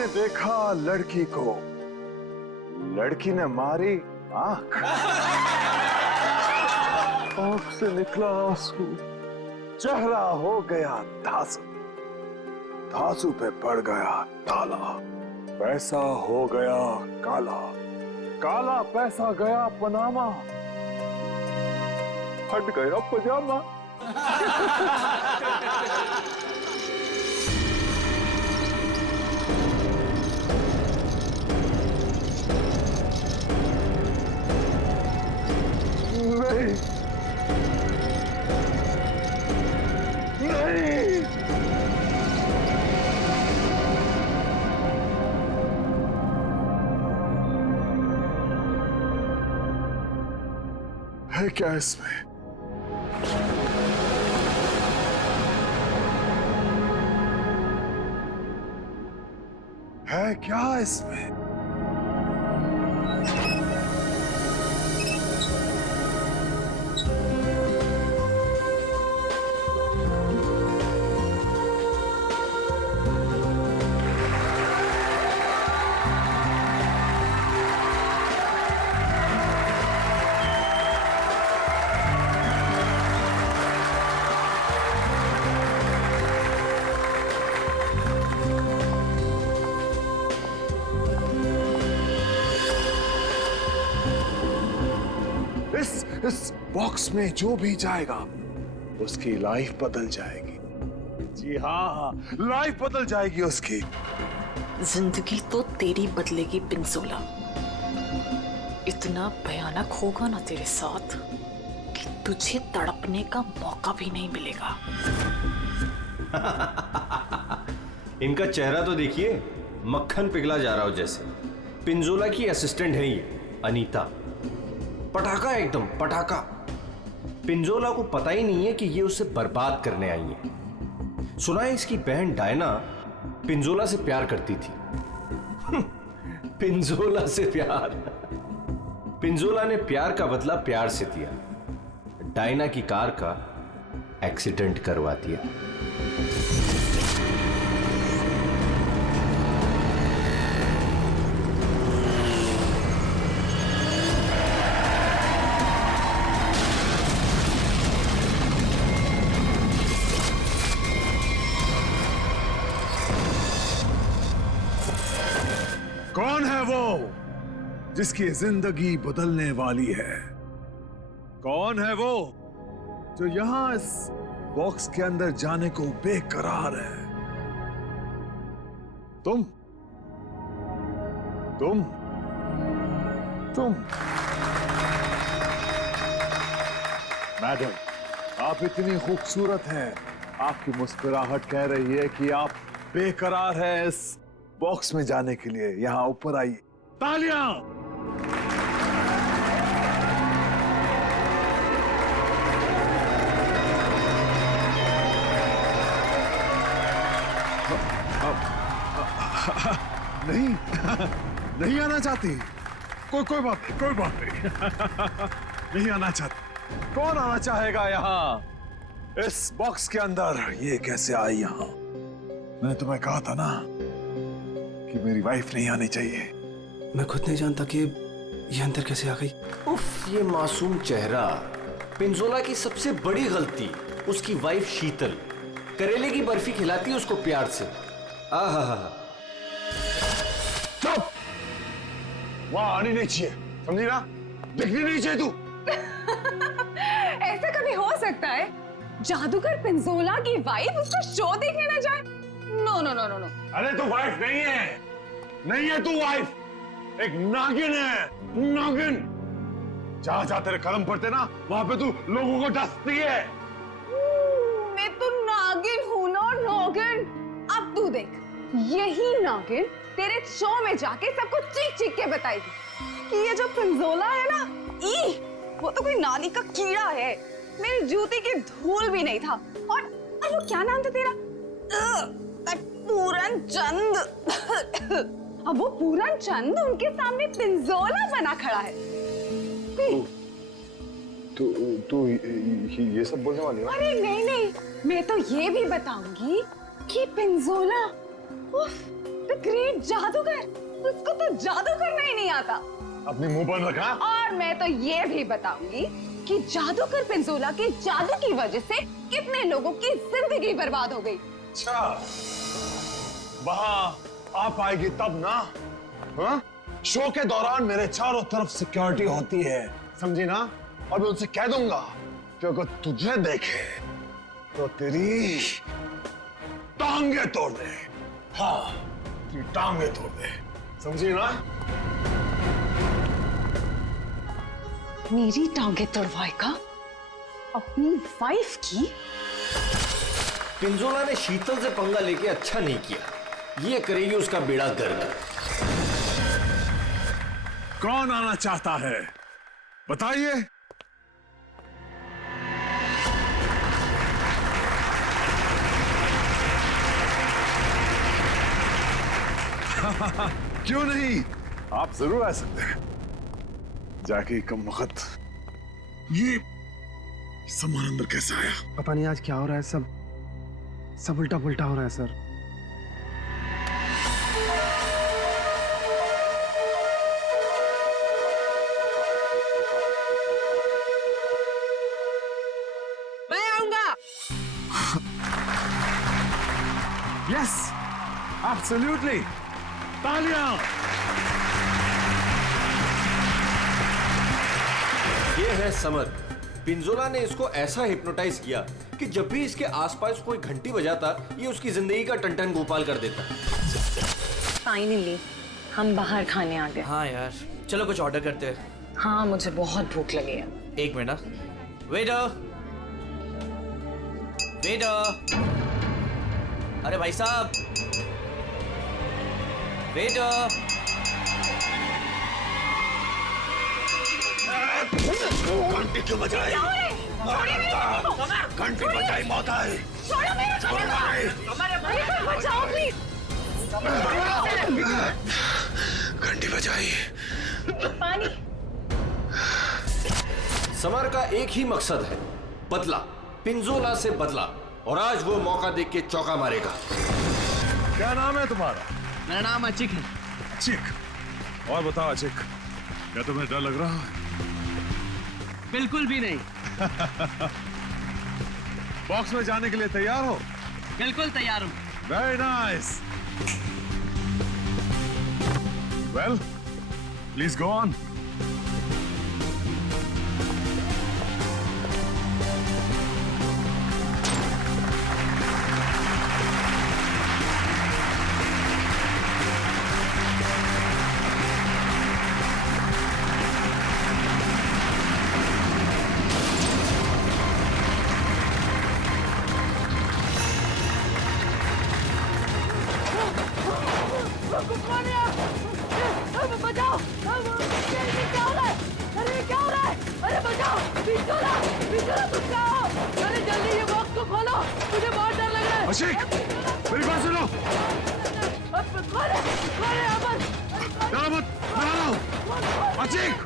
ने देखा लड़की को, लड़की ने मारी आंख, आंख से निकला आंसू, चेहरा हो गया धांसू, धांसू पे पड़ गया ताला, पैसा हो गया काला, काला पैसा गया पनामा, फट गया पजामा। नहीं, नहीं, है क्या इसमें? है क्या इसमें? इस बॉक्स में जो भी जाएगा उसकी लाइफ बदल जाएगी। जी हाँ, लाइफ बदल जाएगी उसकी। जिंदगी तो तेरी बदलेगी पिंजोला। इतना भयानक होगा ना तेरे साथ कि तुझे तड़पने का मौका भी नहीं मिलेगा। इनका चेहरा तो देखिए, मक्खन पिघला जा रहा हो जैसे। पिंजोला की असिस्टेंट है ये अनीता, पटाखा एकदम पटाखा। पिंजोला को पता ही नहीं है कि ये उसे बर्बाद करने आई है। सुना है इसकी बहन डायना पिंजोला से प्यार करती थी। पिंजोला से प्यार। पिंजोला ने प्यार का बदला प्यार से दिया, डायना की कार का एक्सीडेंट करवा दिया। कौन है वो जिसकी जिंदगी बदलने वाली है? कौन है वो जो यहां इस बॉक्स के अंदर जाने को बेकरार है? तुम तुम तुम मैडम, आप इतनी खूबसूरत हैं, आपकी मुस्कुराहट कह रही है कि आप बेकरार हैं इस बॉक्स में जाने के लिए। यहां ऊपर आइए। तालियां! नहीं, नहीं आना चाहती? कोई बात नहीं, कोई बात नहीं। नहीं आना चाहती? कौन आना चाहेगा यहां इस बॉक्स के अंदर? ये कैसे आई यहां? मैंने तुम्हें कहा था ना कि मेरी वाइफ नहीं आनी चाहिए। मैं खुद नहीं जानता कि ये अंदर कैसे आ गई। उफ, ये मासूम चेहरा। पिंजोला की सबसे बड़ी गलती उसकी वाइफ शीतल करेले की बर्फी खिलाती है उसको प्यार से। आहा, चुप! वहां आनी नहीं चाहिए, समझी ना? दिखनी नहीं चाहिए तू। ऐसा कभी हो सकता है जादूगर पिंजोला की वाइफ उसका शो देखने ना जाए? No no no no no. अरे तू वाइफ नहीं है, नहीं है तू वाइफ, एक नागिन है, नागिन। जहां जहां तेरे कदम पड़ते ना वहां पे तू लोगों को डसती है। मैं तो नागिन हूं ना, नागिन। अब तू देख, यही नागिन तेरे शो में जाके सबको चीख चीख के बताएगी कि ये जो पिंजोला है ना, वो तो कोई नाली का कीड़ा है, मेरी जूती की धूल भी नहीं था। और वो क्या नाम था तेरा? पूरन चंद। अब वो पूरन चंद उनके सामने पिंजोला बना खड़ा है। तू ये सब बोलने वाली है? अरे नहीं नहीं, मैं तो ये भी बताऊंगी कि पिंजोला द ग्रेट जादूगर, उसको तो जादू करना ही नहीं आता। अपने मुंह पर रखा। और मैं तो ये भी बताऊंगी कि जादूगर पिंजोला के जादू की वजह से कितने लोगों की जिंदगी बर्बाद हो गई। अच्छा, वहाँ आप आएगी तब ना? हाँ? शो के दौरान मेरे चारों तरफ सिक्योरिटी होती है, समझी ना? और मैं उनसे कह दूंगा कि अगर तुझे देखे तो तेरी टांगे तोड़ दे। हाँ, तेरी टांगे तोड़ दे, समझी ना? मेरी टांगे तोड़वाएगा अपनी वाइफ की? पिंजोला ने शीतल से पंगा लेके अच्छा नहीं किया, ये करेगी उसका बेड़ा गर्क। कौन आना चाहता है बताइए। क्यों नहीं, आप जरूर आ सकते हैं। जाके कम वक्त ये सामान अंदर कैसे आया? पता नहीं आज क्या हो रहा है, सब उल्टा पुल्टा हो रहा है सर। मैं आऊंगा। यस, एब्सोल्युटली, तालियां। ये है समर। पिंजोला ने इसको ऐसा हिप्नोटाइज किया कि जब भी इसके आसपास कोई घंटी बजाता, ये उसकी जिंदगी का टन-टन गोपाल कर देता। फाइनली हम बाहर खाने आ गए। हाँ यार, चलो कुछ ऑर्डर करते हैं। हाँ, मुझे बहुत भूख लगी है। एक मिनट। वेटर, वेटर, अरे भाई साहब, वेटर। घंटी क्यों बजाई? घंटी बजाई मौत आई। बचाओ प्लीज। घंटी बजाई। पानी। समर का एक ही मकसद है, बदला, पिंजोला से बदला, और आज वो मौका देख के चौका मारेगा। क्या नाम है तुम्हारा? मेरा नाम अचिक है। चिक। और बताओ अचिक, क्या तुम्हें डर लग रहा है? बिल्कुल भी नहीं। बॉक्स में जाने के लिए तैयार हो? बिल्कुल तैयार हूँ। Very nice. Well, please go on. बचाओ! ये क्या हो रहा है? अरे क्या हो रहा है? अरे बचाओ! पिंजोला! पिंजोला तुम क्या हो? अरे जल्दी ये बॉक्स को खोलो! मुझे बहुत डर लग रहा है। अशिक, मेरी बात सुनो। अब खोले अमन! डरो मत, मैं आ रहा हूँ। अशिक!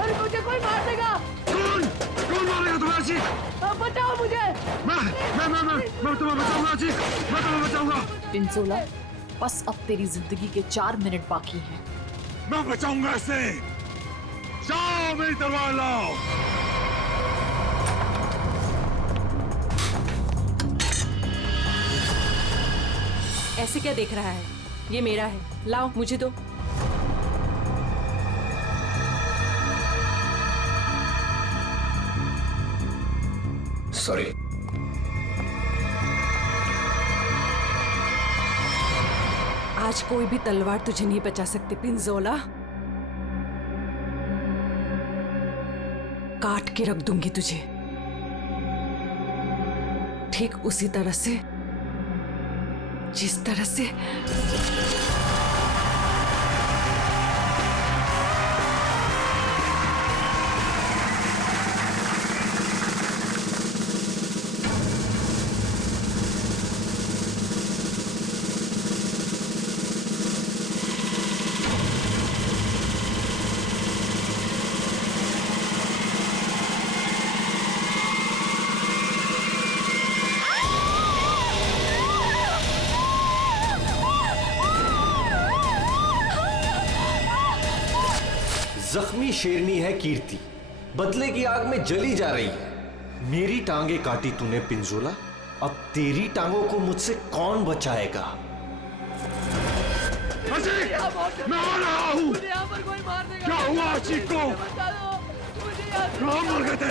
अरे मुझे कोई मार देगा! कौन मारेगा तुम्हें अशिक? अब बचाओ मुझे! मैं तुम्हें बचाऊंगा अशिक, मैं तुम्हें बचाऊंगा। पिंजोला, बस अब तेरी जिंदगी के 4 मिनट बाकी हैं। मैं बचाऊंगा इसे। जाओ मेरी तलवार लाओ। ऐसे क्या देख रहा है? ये मेरा है, लाओ मुझे दो। सॉरी। आज कोई भी तलवार तुझे नहीं बचा सकती पिंजोला। काट के रख दूंगी तुझे, ठीक उसी तरह से जिस तरह से जख्मी शेरनी है कीर्ति, बदले की आग में जली जा रही है। मेरी टांगे काटी तूने पिंजोला, अब तेरी टांगों को मुझसे कौन बचाएगा? मैं आ रहा हूँ। क्या हुआ अचीक को? कहाँ मर गए थे?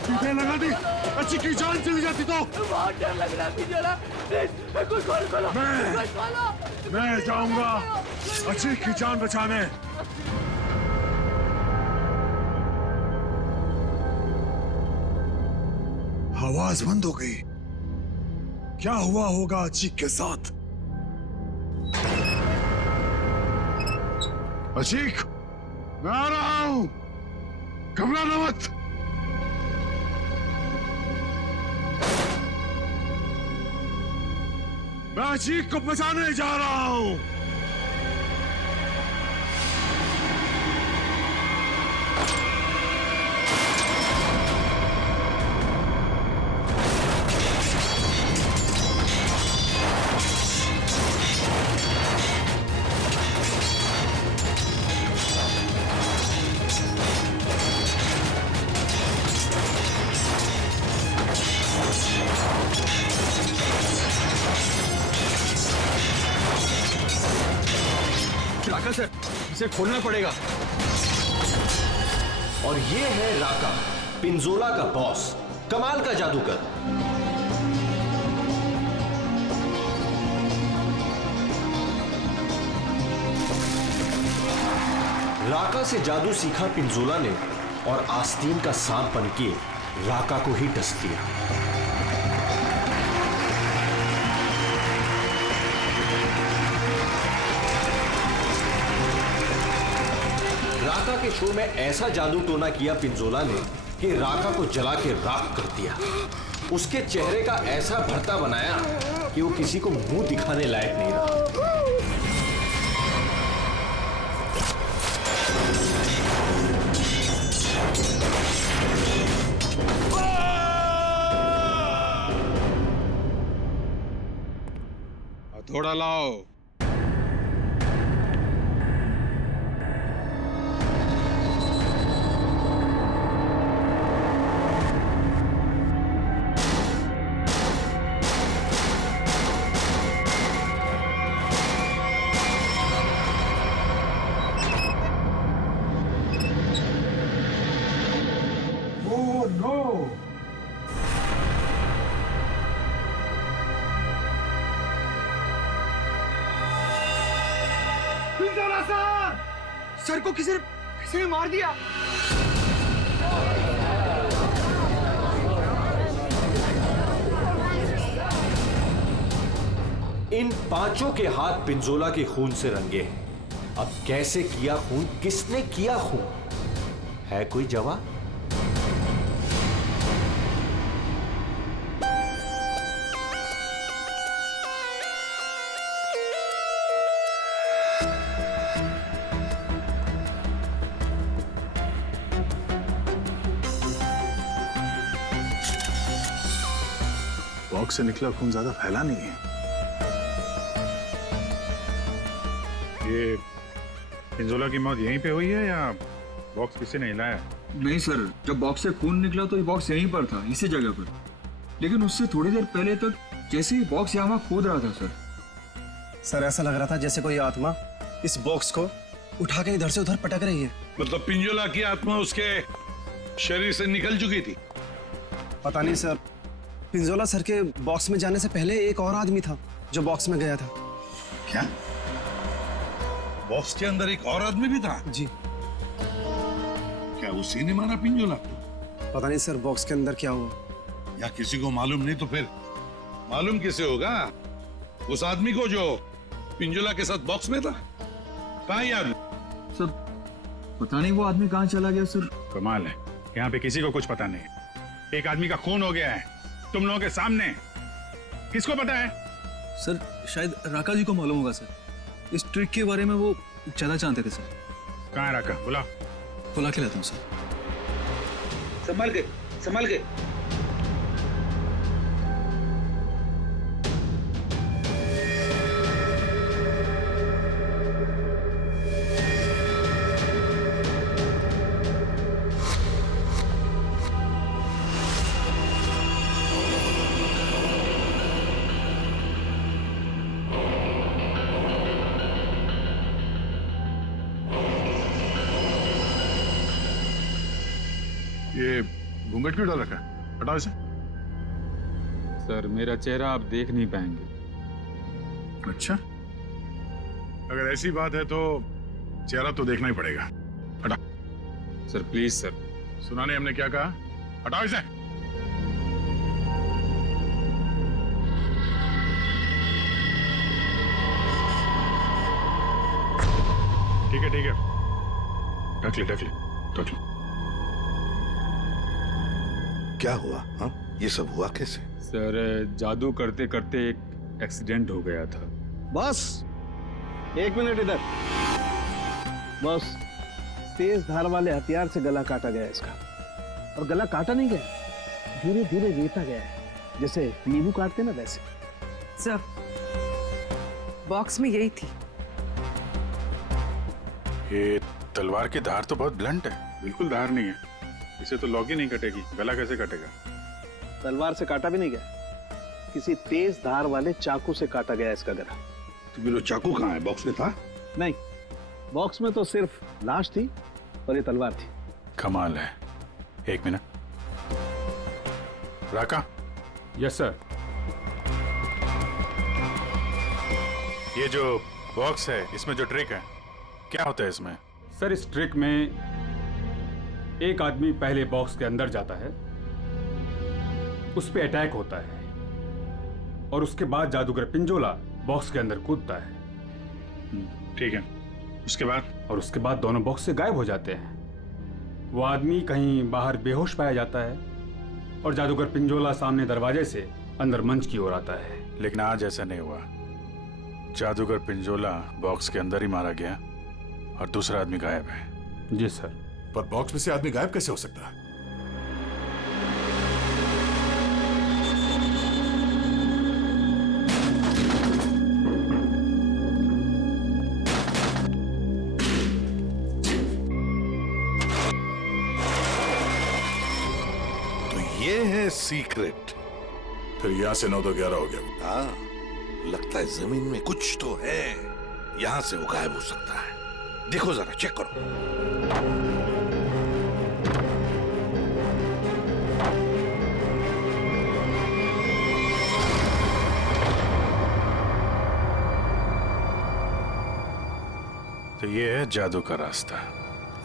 टूटे लगा दी, अच्छी की जान चली जाती तो। बहुत डर लग रहा है पिंजोला, प्लीज कुछ खोलो। मैं जाऊंगा अच्छी की जान बचाने। आवाज बंद हो गई। क्या हुआ होगा अचीक के साथ? अचीक, मैं आ रहा हूं, घबराना मत। मैं अचीक को बचाने जा रहा हूं। राका सर, इसे खोलना पड़ेगा। और ये है राका, पिंजोला का बॉस, कमाल का जादूगर। राका से जादू सीखा पिंजोला ने और आस्तीन का सांप बनके राका को ही डस दिया। राका के शो में ऐसा जादू टोना किया पिंजोला ने कि राका को जला के राख कर दिया। उसके चेहरे का ऐसा भरता बनाया कि वो किसी को मुंह दिखाने लायक नहीं रहा। हथौड़ा लाओ। सर को किसी ने मार दिया। इन पांचों के हाथ पिंजोला के खून से रंगे हैं। अब कैसे किया खून, किसने किया खून, है कोई जवाब? बॉक्स से निकला खून ज्यादा फैला नहीं है। ये पिंजोला की मौत यहीं पे हुई है या बॉक्स किसी ने हिलाया? नहीं सर, जब बॉक्स से खून निकला तो ये बॉक्स यहीं पर था, इसी जगह पर। लेकिन उससे थोड़ी देर पहले तक जैसे ही बॉक्स यहाँ खोद रहा था सर ऐसा लग रहा था जैसे कोई आत्मा इस बॉक्स को उठा के इधर से उधर पटक रही है। मतलब पिंजोला की आत्मा उसके शरीर से निकल चुकी थी? पता नहीं सर, पिंजोला सर के बॉक्स में जाने से पहले एक और आदमी था जो बॉक्स में गया था। क्या बॉक्स के अंदर एक और आदमी भी था? जी। क्या उसी ने मारा पिंजोला? पता नहीं सर बॉक्स के अंदर क्या हुआ। या किसी को मालूम नहीं तो फिर मालूम किसे होगा? उस आदमी को जो पिंजोला के साथ बॉक्स में था। कहाँ ये आदमी? सर पता नहीं वो आदमी कहाँ चला गया सर। कमाल है, यहाँ पे किसी को कुछ पता नहीं। एक आदमी का खून हो गया है तुम लोगों के सामने, किसको पता है? सर शायद राका जी को मालूम होगा सर, इस ट्रिक के बारे में वो ज्यादा जानते थे सर। कहाँ है राका? बुला के लाता हूँ सर। संभल के, संभल के। ये घूंघट क्यों डाल रखा है? हटाओ इसे। सर मेरा चेहरा आप देख नहीं पाएंगे। अच्छा, अगर ऐसी बात है तो चेहरा तो देखना ही पड़ेगा। हटा। Sir please sir. सुना नहीं हमने क्या कहा? हटाओ इसे। ठीक है ठीक है, ढक ले ढक ले ढक ले। क्या हुआ? हाँ, ये सब हुआ कैसे? सर जादू करते करते एक एक्सीडेंट हो गया था। बस 1 मिनट इधर। बस तेज धार वाले हथियार से गला काटा गया इसका, और गला काटा नहीं गया, धीरे धीरे रेता गया है, जैसे नींबू काटते ना वैसे। सर बॉक्स में यही थी। ये तलवार की धार तो बहुत ब्लंट है। बिल्कुल धार नहीं है, इसे तो लॉक ही नहीं कटेगी। गला कैसे कटेगा? तलवार से काटा भी नहीं गया, किसी तेज धार वाले चाकू से काटा गया इसका गला। तो वो चाकू कहाँ है? बॉक्स में था? नहीं, बॉक्स में तो सिर्फ लाश थी और ये तलवार थी। कमाल है। 1 मिनट। राका, यस सर। ये जो बॉक्स है, इसमें जो ट्रिक है, क्या होता है इसमें? सर इस ट्रिक में एक आदमी पहले बॉक्स के अंदर जाता है, उस पे अटैक होता है, और उसके बाद जादूगर पिंजोला बॉक्स के अंदर कूदता है। ठीक है, उसके बाद? और उसके बाद दोनों बॉक्स से गायब हो जाते हैं। वो आदमी कहीं बाहर बेहोश पाया जाता है, और जादूगर पिंजोला सामने दरवाजे से अंदर मंच की ओर आता है। लेकिन आज ऐसा नहीं हुआ। जादूगर पिंजोला बॉक्स के अंदर ही मारा गया और दूसरा आदमी गायब है। जी सर। पर बॉक्स में से आदमी गायब कैसे हो सकता है? तो ये है सीक्रेट। फिर यहाँ से 9 तो 11 हो गया। हाँ, लगता है जमीन में कुछ तो है, यहां से वो गायब हो सकता है। देखो जरा, चेक करो। तो ये है जादू का रास्ता।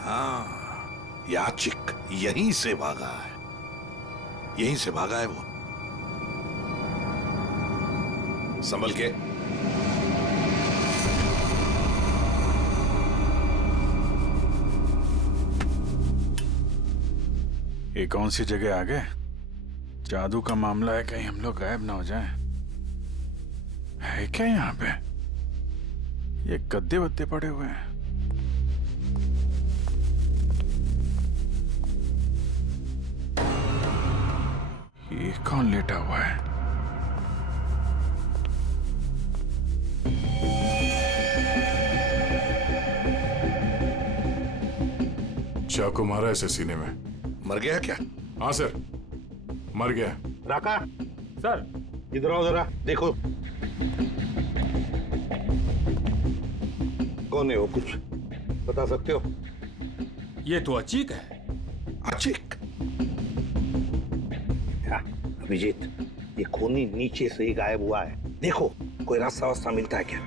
हाँ, याचिक यहीं से भागा है, यहीं से भागा है वो। संभल के। ये कौन सी जगह आ गए? जादू का मामला है, कहीं हम लोग गायब ना हो जाएं। है क्या यहाँ पे? ये गद्दे वद्दे पड़े हुए हैं। ये कौन लेटा हुआ है? चाकू मारा ऐसे सीने में। मर गया क्या? हाँ सर, मर गया। राका, सर इधर आओ जरा, देखो कौन है वो, कुछ बता सकते हो? ये तो अचीक है। अचीक? अभिजीत, ये खूनी नीचे से ही गायब हुआ है। देखो कोई रास्ता वास्ता मिलता है क्या?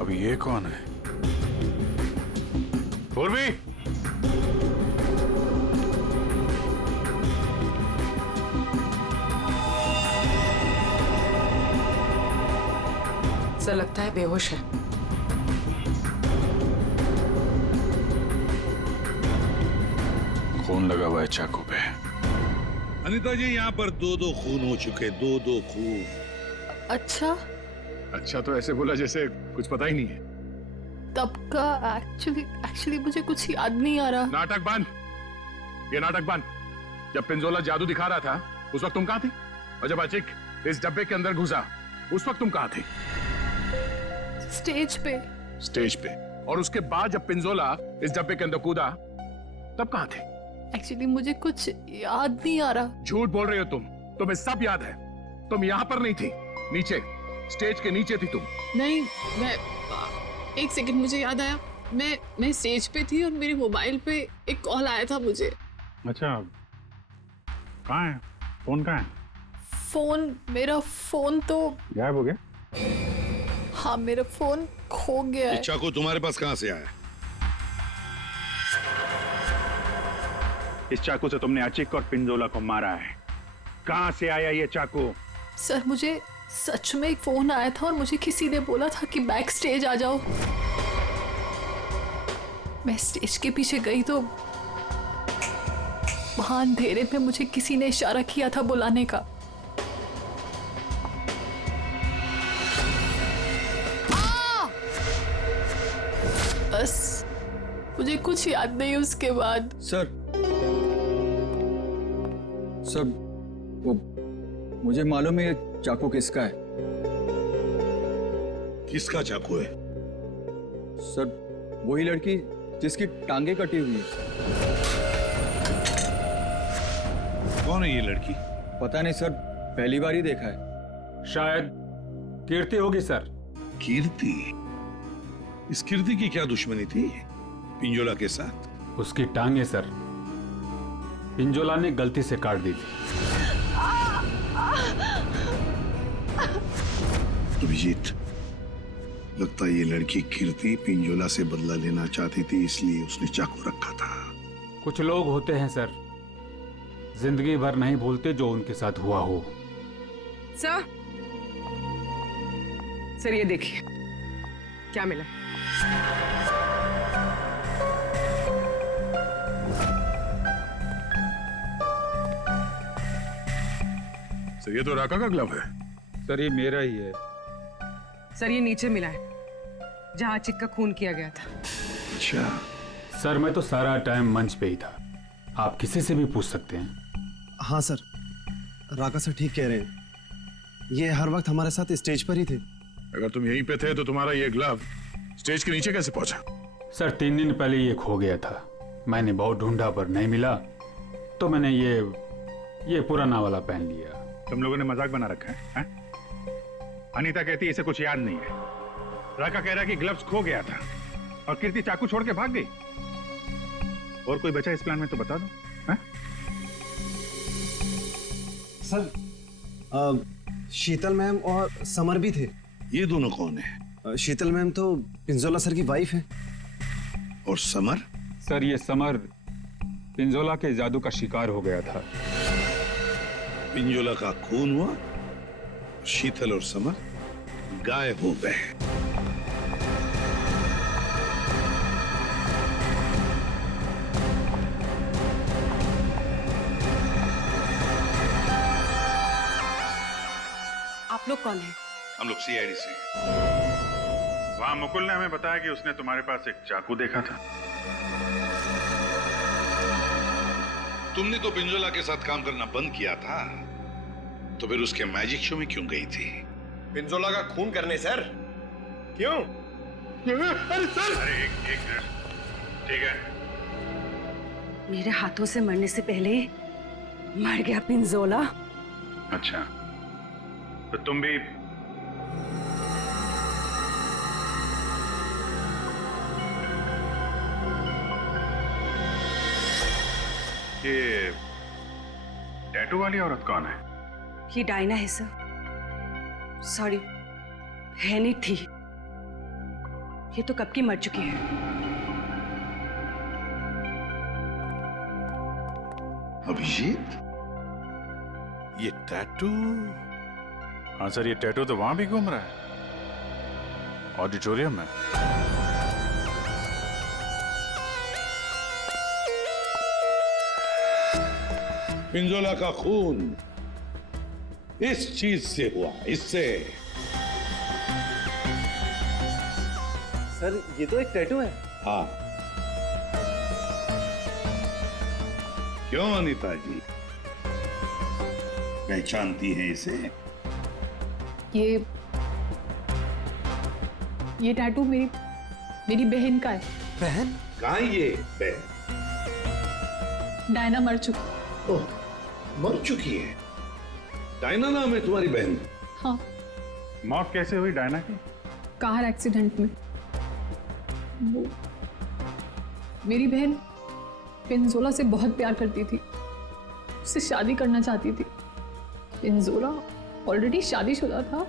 अब ये कौन है? पूर्वी, सर लगता है बेहोश है। खून लगा हुआ है चाकू पे। अनीता जी, यहाँ पर 2-2 खून हो चुके, 2-2 खून। अच्छा, अच्छा तो ऐसे बोला जैसे कुछ पता ही नहीं है। तब का एक्चुअली मुझे कुछ याद नहीं आ रहा। नाटक बंद, ये नाटक बंद। जब पिंजोला जादू दिखा रहा था उस वक्त तुम कहाँ थी? और जब अचिक इस डब्बे के अंदर घुसा उस वक्त तुम कहाँ थी? स्टेज पे। स्टेज पे। और उसके बाद जब पिंजोला इस डब्बे के अंदर कूदा तब कहाँ थे? एक्चुअली मुझे कुछ याद नहीं आ रहा। झूठ बोल रहे हो तुम, तुम्हें सब याद है। तुम यहाँ पर नहीं थी, नीचे स्टेज के नीचे थी तुम। नहीं, मैं एक सेकंड, मुझे याद आया, मैं स्टेज पे थी और मेरे मोबाइल पे एक कॉल आया था मुझे। अच्छा, कहाँ है फोन? कहाँ है? मेरा फोन तो गायब हो गया। हाँ, मेरा फोन खो गया है। चाकू तुम्हारे पास कहाँ से आया? इस चाकू से तुमने अचिक और पिंजोला को मारा है। कहाँ से आया ये चाकू? सर, मुझे सच में एक फोन आया था और मुझे किसी ने बोला था कि बैक स्टेज आ जाओ। मैं स्टेज के पीछे गई तो वहां अंधेरे में मुझे किसी ने इशारा किया था बुलाने का। बस मुझे कुछ याद नहीं उसके बाद। सर वो मुझे मालूम है ये चाकू किसका है। किसका चाकू है? सर वही लड़की जिसकी टांगे कटी हुई है। कौन है ये लड़की? पता नहीं सर, पहली बार ही देखा है। शायद कीर्ति होगी सर। कीर्ति? इस कीर्ति की क्या दुश्मनी थी पिंजोला के साथ? उसकी टांगे सर पिंजोला ने गलती से काट दी थी। अभिजीत, लगता है ये लड़की कीर्ति पिंजोला से बदला लेना चाहती थी, इसलिए उसने चाकू रखा था। कुछ लोग होते हैं सर, जिंदगी भर नहीं भूलते जो उनके साथ हुआ हो। सर ये देखिए क्या मिला। सर, ये तो राका का ग्लव है। सर ये मेरा ही है। सर ये नीचे मिला है जहां चिक का खून किया गया था। अच्छा सर, मैं तो सारा टाइम मंच पे ही था, आप किसी से भी पूछ सकते हैं। हाँ सर, राका सर ठीक कह रहे हैं, ये हर वक्त हमारे साथ स्टेज पर ही थे। अगर तुम यहीं पे थे तो तुम्हारा ये ग्लव स्टेज के नीचे कैसे पहुंचा? सर 3 दिन पहले ये खो गया था, मैंने बहुत ढूंढा पर नहीं मिला, तो मैंने ये पुराना वाला पहन लिया। तुम लोगों ने मजाक बना रखा है, हैं? अनीता कहती है इसे कुछ याद नहीं है। राका कह रहा है कि ग्लव्स खो गया था और कीर्ति चाकू छोड़ के भाग गई। और कोई बचा इस प्लान में तो बता दो। हैं? सर शीतल मैम और समर भी थे। ये दोनों कौन है? शीतल मैम तो पिंजोला सर की वाइफ है। और समर? सर ये समर पिंजोला के जादू का शिकार हो गया था। पिंजोला का खून हुआ, शीतल और समर गायब हो गए। आप लोग कौन हैं? हम लोग सीआईडी से। वहां मुकुल ने हमें बताया कि उसने तुम्हारे पास एक चाकू देखा था। तुमने तो पिंजोला के साथ काम करना बंद किया था, तो फिर उसके मैजिक शो में क्यों गई थी? पिंजोला का खून करने सर। क्यों? अरे सर! अरे एक मिनट, ठीक है। मेरे हाथों से मरने से पहले मर गया पिंजोला। अच्छा, तो तुम भी ये टैटू वाली औरत कौन है? ये डायना है सर। सॉरी, है नहीं थी, ये तो कब की मर चुकी है। अभिजीत, ये टैटू? हाँ सर, ये टैटू तो वहां भी घूम रहा है, ऑडिटोरियम में। पिंजोला का खून इस चीज से हुआ, इससे। सर ये तो एक टैटू है। हाँ, क्यों अनीता जी, पहचानती है इसे? ये टैटू मेरी बहन का है। बहन? कहाँ ये बहन? डायना मर चुकी। ओह, मर चुकी है? डायना नाम है तुम्हारी बहन? हाँ। मौत कैसे हुई डायना की? कार एक्सीडेंट में। वो मेरी बहन पिंजोला से बहुत प्यार करती थी, उससे शादी करना चाहती थी। पिंजोला ऑलरेडी शादीशुदा था।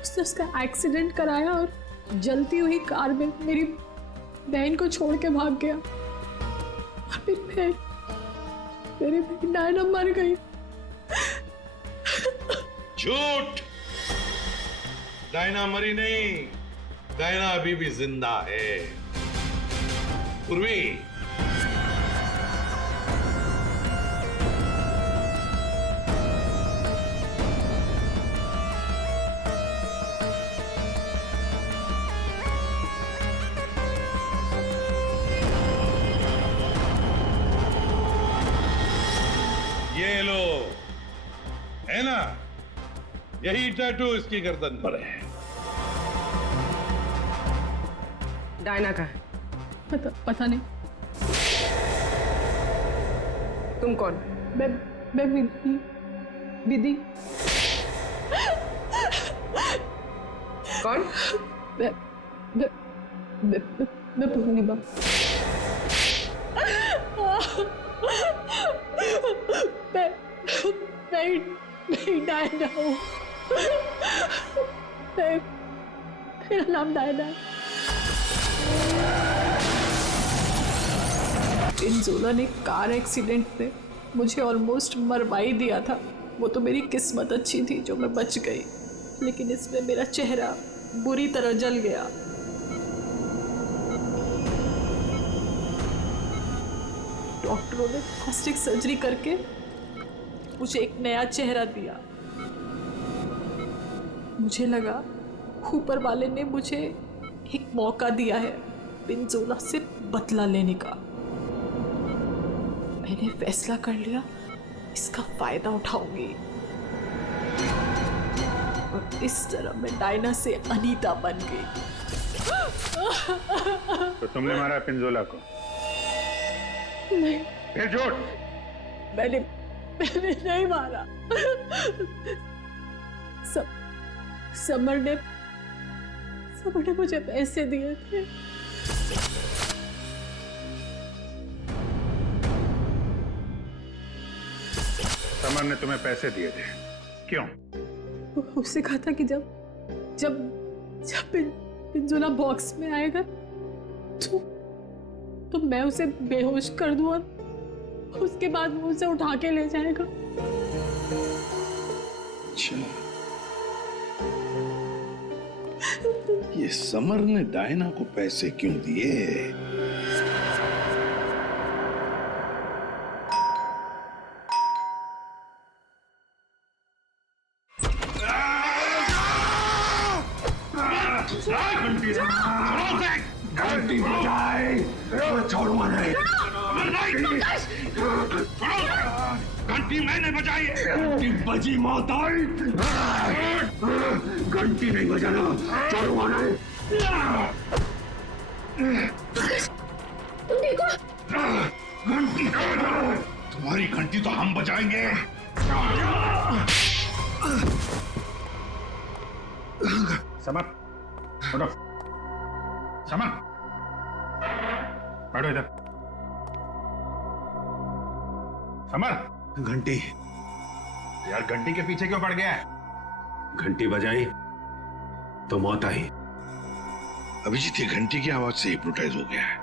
उसने उसका एक्सीडेंट कराया और जलती हुई कार में मेरी बहन को छोड़ के भाग गया। और मेरी बहन डायना मर गई। झूठ! डायना मरी नहीं, डायना अभी भी जिंदा है। पूर्वी, ये लो, है ना? यही टैटू इसकी गर्दन पर है। डायना का है? पता नहीं। तुम कौन? मैं विधि। कौन? मैं पूर्णिमा। मैं डायना हूँ। मेरा नाम डायना है। पिंजोला ने कार एक्सीडेंट में मुझे ऑलमोस्ट मरवा ही दिया था। वो तो मेरी किस्मत अच्छी थी जो मैं बच गई, लेकिन इसमें मेरा चेहरा बुरी तरह जल गया। डॉक्टरों ने प्लास्टिक सर्जरी करके मुझे एक नया चेहरा दिया। मुझे लगा ऊपर वाले ने मुझे एक मौका दिया है पिंजोला से बदला लेने का। मैंने फैसला कर लिया, इसका फायदा उठाऊंगी और इस तरह मैं डायना से अनीता बन गई। तो तुमने मारा पिंजोला को? नहीं। फिर झूठ! मैंने नहीं मारा। समर ने मुझे पैसे दिए थे। समर ने तुम्हें पैसे दिए थे? क्यों? उससे कहा था कि जब पिंजोला बॉक्स में आएगा तो मैं उसे बेहोश कर दूं और उसके बाद वो उसे उठा के ले जाएगा। अच्छा, ये समर ने डायना को पैसे क्यों दिए? घंटी बजाए, छोड़ूंगा नहीं। घंटी मैंने बजाई। घंटी बजी, मौत आई। घंटी नहीं बजाना, छोड़ूंगा नहीं। घंटी, तुम्हारी घंटी तो हम बजाएंगे। समर, उठो। समर, बैठो इधर। समर, घंटी। यार घंटी के पीछे क्यों पड़ गया है? घंटी बजाई तो मौत आई। अभिजीत ये घंटी की आवाज से हिप्नोटाइज हो गया है।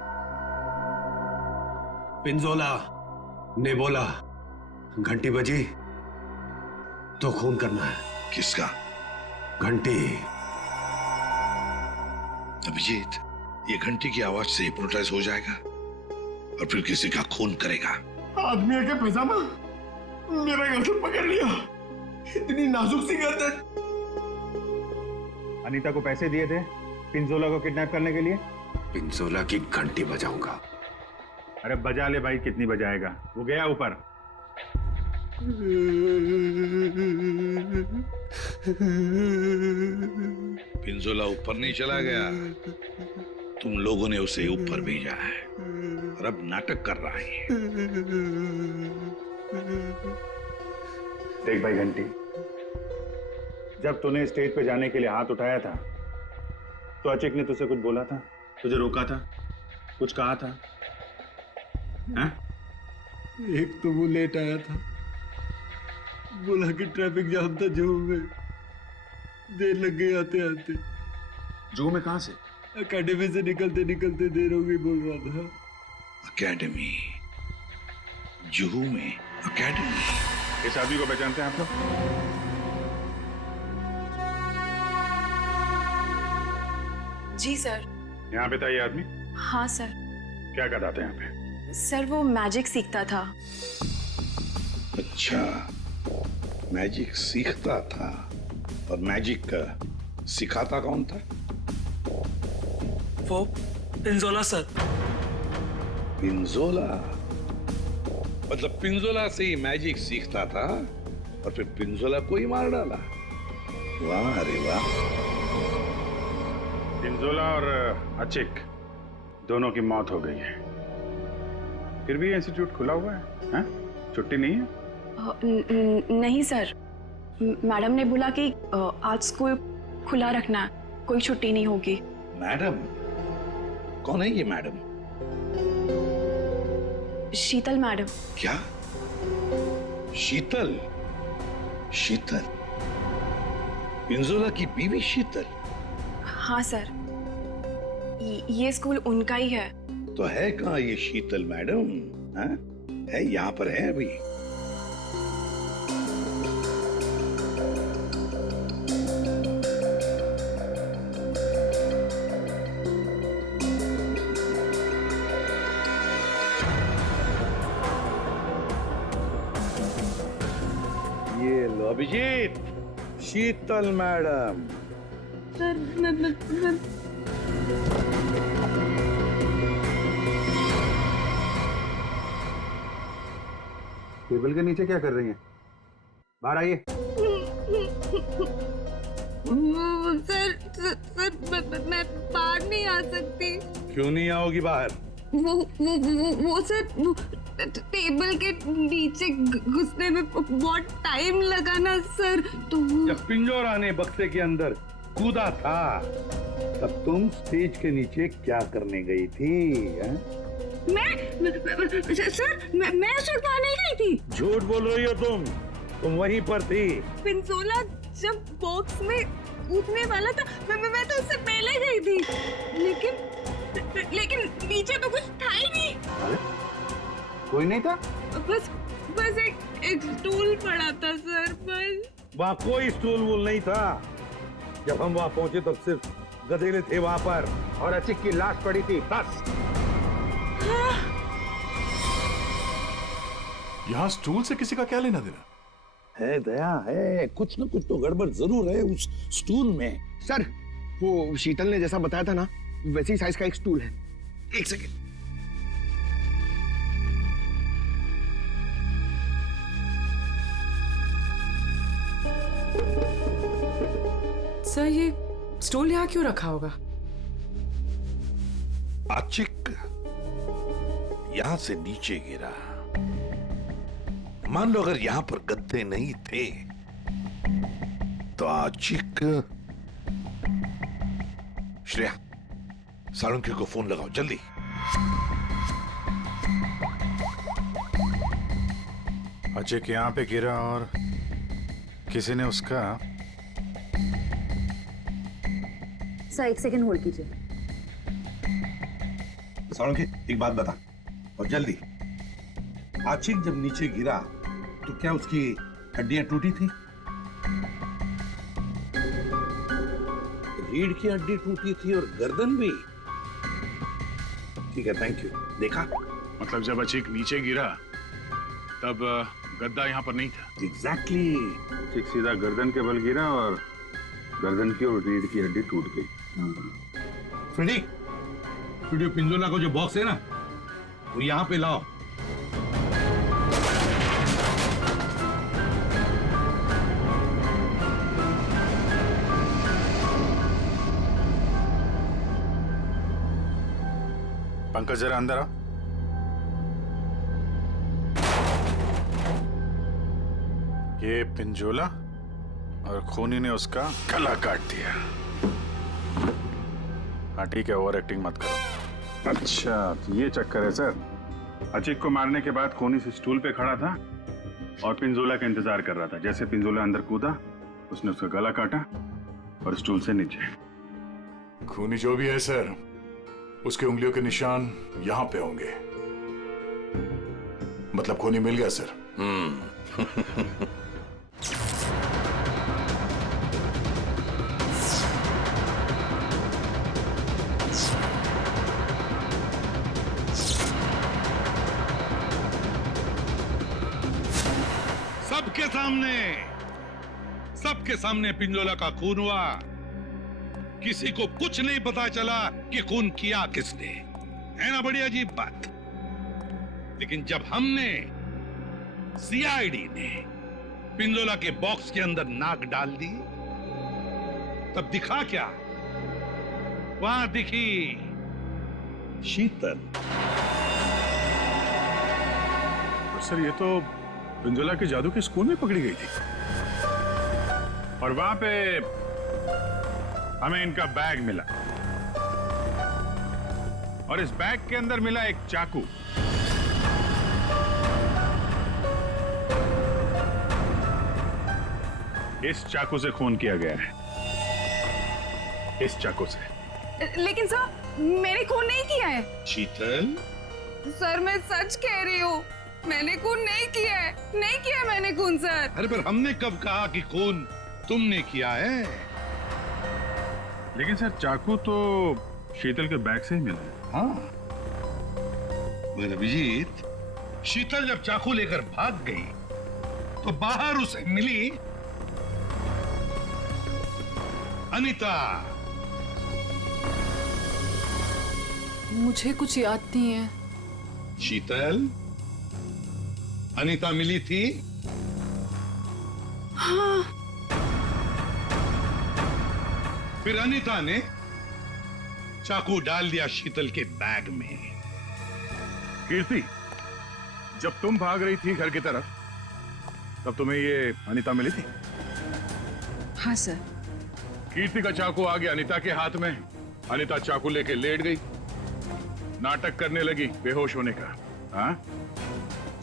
पिंजोला ने बोला घंटी बजी तो खून करना है। किसका? घंटी। अभिजीत ये घंटी की आवाज से हिप्नोटाइज हो जाएगा और फिर किसी का खून करेगा। आदमी के पैजामा मेरा गर्दन पकड़ लिया। इतनी नाजुक सी गर्दन। अनीता को पैसे दिए थे पिंजोला को किडनैप करने के लिए? पिंजोला की घंटी बजाऊंगा। अरे बजा ले भाई, कितनी बजाएगा? वो गया ऊपर। पिंजोला ऊपर नहीं चला गया, तुम लोगों ने उसे ऊपर भेजा है और अब नाटक कर रहा है। देख भाई घंटी, जब तूने स्टेज पे जाने के लिए हाथ उठाया था तो अचिक ने तुझसे कुछ बोला था, तुझे रोका था, कुछ कहा था? हाँ? एक तो वो लेट आया था, बोला कि ट्रैफिक जाम था जुहू में, देर लग गई आते आते। जुहू में कहां से? अकेडमी से निकलते निकलते देर हो गई बोल रहा था। अकेडमी? जुहू में अकेडमी? इस आदमी को पहचानते हैं आप लोग? जी सर। यहाँ पे था ये आदमी? हाँ सर। क्या करता था यहाँ पे? सर वो मैजिक सीखता था। अच्छा, मैजिक सीखता था। और मैजिक सिखाता कौन था? वो पिंजोला सर। पिंजोला? मतलब पिंजोला से ही मैजिक सीखता था और फिर पिंजोला को ही मार डाला? वाह रे वाह। पिंजोला और अचिक दोनों की मौत हो गई है, फिर भी इंस्टीट्यूट खुला हुआ है, हाँ? छुट्टी नहीं है? नहीं सर, मैडम ने बोला कि आज स्कूल खुला रखना है, कोई छुट्टी नहीं होगी। मैडम? कौन है ये मैडम? शीतल मैडम। क्या? शीतल? शीतल? पिंजोला की बीवी शीतल? हाँ सर, ये स्कूल उनका ही है। तो है कहाँ ये शीतल मैडम? हाँ? है यहाँ पर है अभी? ये लो अभिजीत, शीतल मैडम। टेबल के नीचे क्या कर रही हैं? बाहर आइए। सर मैं बाहर नहीं आ सकती। क्यों नहीं आओगी बाहर? वो सर टेबल के नीचे घुसने में बहुत टाइम लगा ना सर, तो जब पिंजोरा ने बक्से के अंदर कूदा था तब तुम स्टेज के नीचे क्या करने गई थी? मैं उस वक्त वहाँ नहीं गई थी। झूठ बोल रही हो तुम वहीं पर थी। पिंजोला जब बॉक्स में कूदने वाला था मैं तो उससे पहले गई थी, लेकिन नीचे तो कुछ था ही नहीं। अरे कोई नहीं था? बस एक स्टूल पड़ा था सर, बस। वहाँ कोई स्टूल वूल नहीं था। जब हम वहाँ पहुंचे तब सिर्फ गधेले थे वहाँ पर और अचिक की लाश पड़ी थी, बस। यहाँ स्टूल से किसी का क्या लेना देना? है दया, है कुछ न कुछ तो गड़बड़ जरूर है उस स्टूल में। सर वो शीतल ने जैसा बताया था ना, वैसी साइज का एक स्टूल है। एक सेकेंड। सर ये स्टूल यहाँ क्यों रखा होगा? अचिक यहां से नीचे गिरा। मान लो अगर यहां पर गद्दे नहीं थे तो अचिक। श्रेया, साळुंखे को फोन लगाओ जल्दी। अचिक यहाँ पे गिरा और किसी ने उसका। सर एक सेकंड होल्ड कीजिए। साळुंखे एक बात बता और जल्दी। अचिक जब नीचे गिरा तो क्या उसकी हड्डियां टूटी थी? रीढ़ की हड्डी टूटी थी और गर्दन भी। ठीक है, थैंक यू। देखा? मतलब जब अचिक नीचे गिरा तब गद्दा यहाँ पर नहीं था। एग्जैक्टली। अचिक सीधा गर्दन के बल गिरा और गर्दन की और रीढ़ की हड्डी टूट गई। फ्रेडी, पिंजोला को जो बॉक्स है ना वो यहाँ पे लाओ। पंकज जरा अंदर आओ। ये पिंजोला और खूनी ने उसका गला काट दिया। हाँ ठीक है, ओवर एक्टिंग मत करो। अच्छा तो ये चक्कर है सर। अचिक को मारने के बाद खूनी से स्टूल पे खड़ा था और पिंजोला का इंतजार कर रहा था। जैसे पिंजोला अंदर कूदा, उसने उसका गला काटा और स्टूल से नीचे। खूनी जो भी है सर, उसके उंगलियों के निशान यहां पे होंगे। मतलब खूनी मिल गया सर। सबके सामने पिंजोला का खून हुआ। किसी को कुछ नहीं पता चला कि खून किया किसने। है ना बड़ी अजीब बात। लेकिन जब हमने सीआईडी ने पिंजोला के बॉक्स के अंदर नाक डाल दी, तब दिखा क्या? वहां दिखी शीतल। सर ये तो पिंजोला के जादू के स्कूल में पकड़ी गई थी और वहां पे हमें इनका बैग मिला और इस बैग के अंदर मिला एक चाकू। इस चाकू से खून किया गया है, इस चाकू से। लेकिन सर मैंने खून नहीं किया है। शीतल, सर मैं सच कह रही हूँ, मैंने खून नहीं किया है। नहीं किया मैंने खून सर। अरे पर हमने कब कहा कि खून तुमने किया है? लेकिन सर चाकू तो शीतल के बैग से ही मिला है। हाँ मगर अभिजीत, शीतल जब चाकू लेकर भाग गई तो बाहर उसे मिली अनीता। मुझे कुछ याद नहीं है। शीतल, अनीता मिली थी? हाँ। फिर अनीता ने चाकू डाल दिया शीतल के बैग में। कीर्ति, जब तुम भाग रही थी घर की तरफ, तब तुम्हें ये अनीता मिली थी? हाँ सर। कीर्ति का चाकू आ गया अनीता के हाथ में। अनीता चाकू लेके लेट गई, नाटक करने लगी बेहोश होने का। हाँ,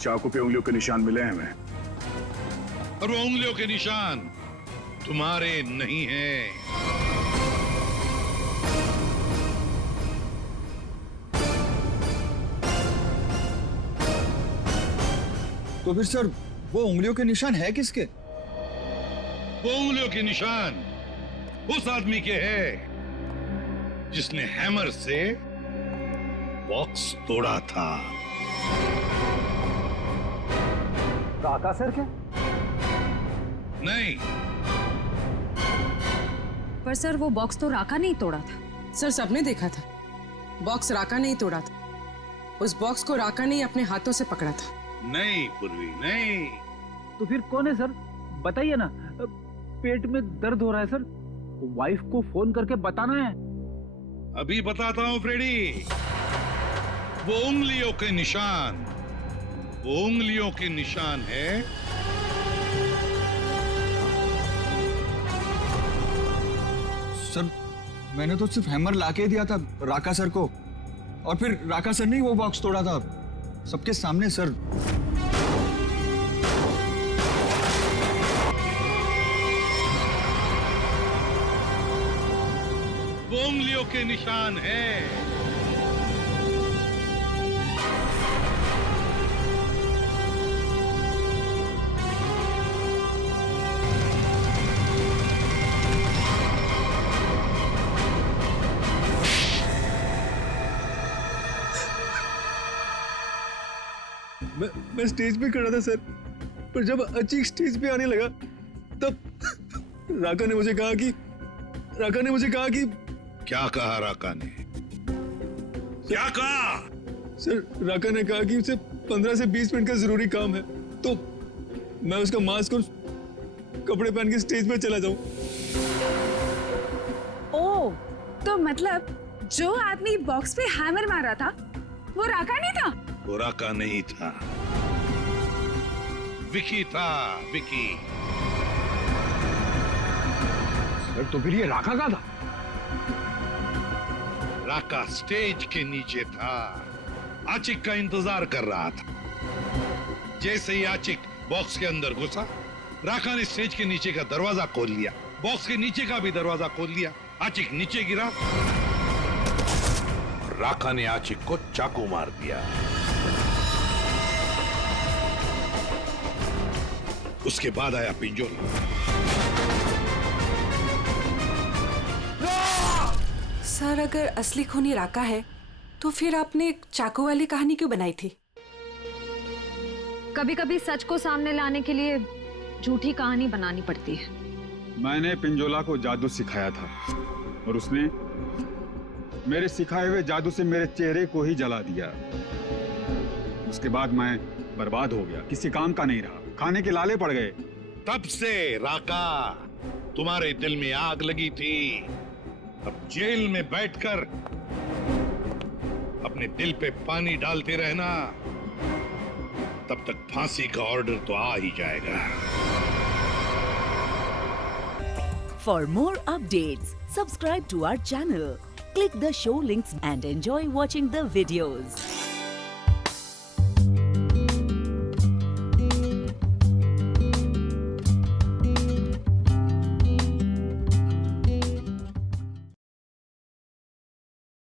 चाकू पे उंगलियों के निशान मिले हैं हमें। और वो उंगलियों के निशान तुम्हारे नहीं हैं। तो फिर सर वो उंगलियों के निशान है किसके? वो उंगलियों के निशान उस आदमी के हैं जिसने हैमर से बॉक्स तोड़ा था। राका सर क्या? नहीं। पर सर वो बॉक्स तो राका नहीं तोड़ा था। सर सबने देखा था, बॉक्स राका नहीं तोड़ा था। उस बॉक्स को राका ने अपने हाथों से पकड़ा था। नहीं पूर्वी, नहीं। तो फिर कौन है सर? बताइए ना। पेट में दर्द हो रहा है सर, वाइफ को फोन करके बताना है। अभी बताता हूं फ्रेडी। वो उंगलियों के निशान, वो उंगलियों के निशान है सर। मैंने तो सिर्फ हैमर लाके दिया था राका सर को, और फिर राका सर ने वो बॉक्स तोड़ा था सबके सामने सर। वो उंगलियों के निशान है। मैं स्टेज पे खड़ा था सर, पर जब अचीक स्टेज पे आने लगा तब राका ने मुझे कहा कि क्या कहा राका ने? क्या कहा? सर राका ने कहा कि उसे 15 से 20 मिनट का जरूरी काम है, तो मैं उसका मास्क और कपड़े पहन के स्टेज पे चला जाऊं। ओ, तो मतलब जो आदमी बॉक्स पे हैमर मार रहा था वो राका नहीं था? वो राका नहीं था, विकी था। विकी। तो फिर ये राका का था? राका स्टेज के नीचे था, आचिक का इंतजार कर रहा था। जैसे ही आचिक बॉक्स के अंदर घुसा, राका ने स्टेज के नीचे का दरवाजा खोल लिया, बॉक्स के नीचे का भी दरवाजा खोल लिया। आचिक नीचे गिरा, राका ने आचिक को चाकू मार दिया। उसके बाद आया पिंजोला। सर, अगर असली खूनी राका है तो फिर आपने एक चाकू वाली कहानी क्यों बनाई थी? कभी कभी सच को सामने लाने के लिए झूठी कहानी बनानी पड़ती है। मैंने पिंजोला को जादू सिखाया था और उसने मेरे सिखाए हुए जादू से मेरे चेहरे को ही जला दिया। उसके बाद मैं बर्बाद हो गया, किसी काम का नहीं रहा, खाने के लाले पड़ गए। तब से राका तुम्हारे दिल में आग लगी थी। अब जेल में बैठकर अपने दिल पे पानी डालते रहना, तब तक फांसी का ऑर्डर तो आ ही जाएगा। For more updates, subscribe to our channel, click the show links and enjoy watching the videos.